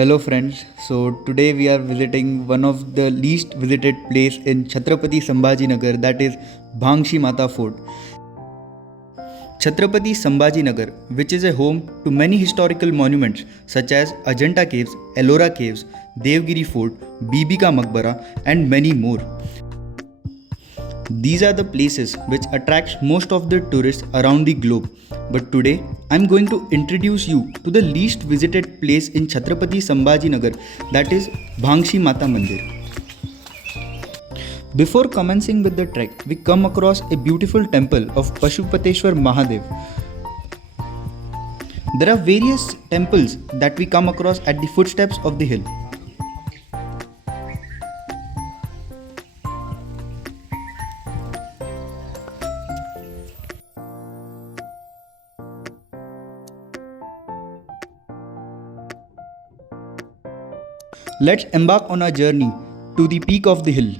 Hello friends, so today we are visiting one of the least visited place in Chhatrapati Sambhaji Nagar, that is Bhangshi Mata Fort. Chhatrapati Sambhaji Nagar, which is a home to many historical monuments such as Ajanta Caves, Ellora Caves, Devgiri Fort, Bibi Ka Maqbara and many more. These are the places which attracts most of the tourists around the globe. But today I am going to introduce you to the least visited place in Chhatrapati Sambhaji Nagar, that is Bhangshi Mata Mandir. Before commencing with the trek, we come across a beautiful temple of Pashupateshwar Mahadev. There are various temples that we come across at the footsteps of the hill. Let's embark on our journey to the peak of the hill.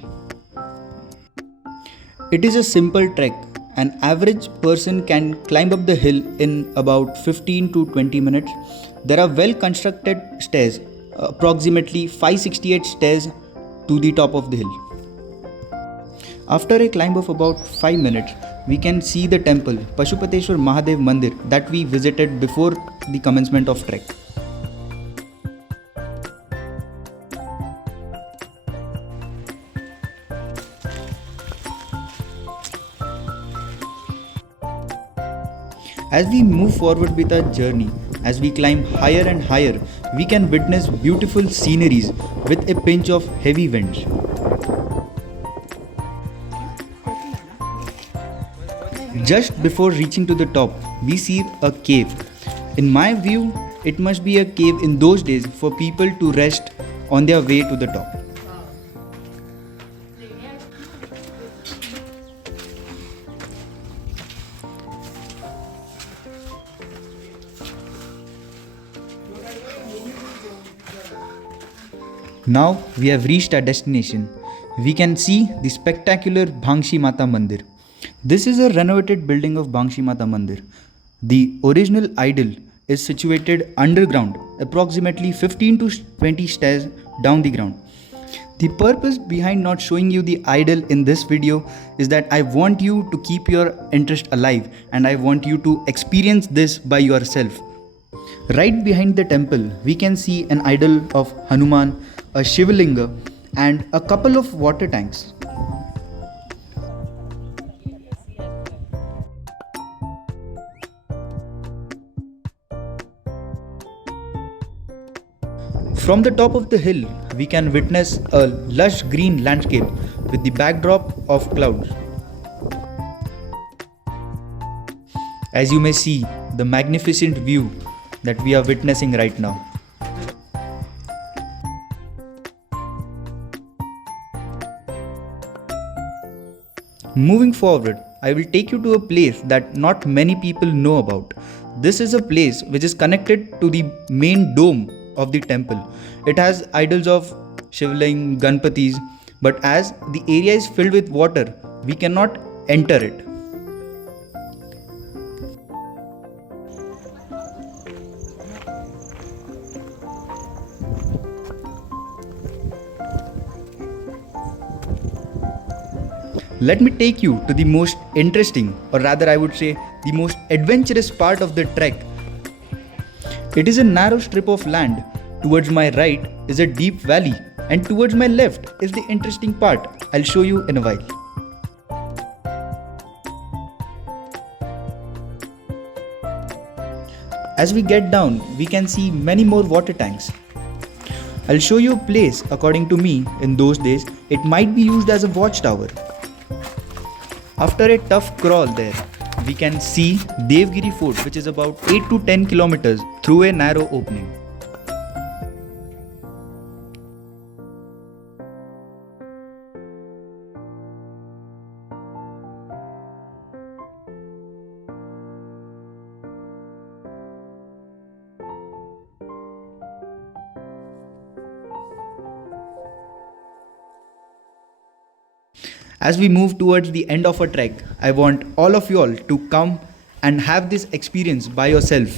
It is a simple trek. An average person can climb up the hill in about 15 to 20 minutes. There are well constructed stairs, approximately 568 stairs to the top of the hill. After a climb of about 5 minutes, we can see the temple Pashupateshwar Mahadev Mandir that we visited before the commencement of trek. As we move forward with our journey, as we climb higher and higher, we can witness beautiful sceneries with a pinch of heavy winds. Just before reaching to the top, we see a cave. In my view, it must be a cave in those days for people to rest on their way to the top. Now we have reached our destination. We can see the spectacular Bhangshi Mata Mandir. This is a renovated building of Bhangshi Mata Mandir. The original idol is situated underground, approximately 15 to 20 stairs down the ground. The purpose behind not showing you the idol in this video is that I want you to keep your interest alive and I want you to experience this by yourself. Right behind the temple, we can see an idol of Hanuman, a Shivalinga and a couple of water tanks. From the top of the hill, we can witness a lush green landscape with the backdrop of clouds. As you may see, the magnificent view that we are witnessing right now. Moving forward, I will take you to a place that not many people know about. This is a place which is connected to the main dome of the temple. It has idols of Shivling, Ganpatis, but as the area is filled with water, we cannot enter it. Let me take you to the most interesting, or rather I would say the most adventurous part of the trek. It is a narrow strip of land. Towards my right is a deep valley and towards my left is the interesting part. I'll show you in a while. As we get down, we can see many more water tanks. I'll show you a place, according to me, in those days, it might be used as a watchtower. After a tough crawl there, we can see Devgiri Fort, which is about 8 to 10 kilometers through a narrow opening. As we move towards the end of our trek, I want all of you all to come and have this experience by yourself.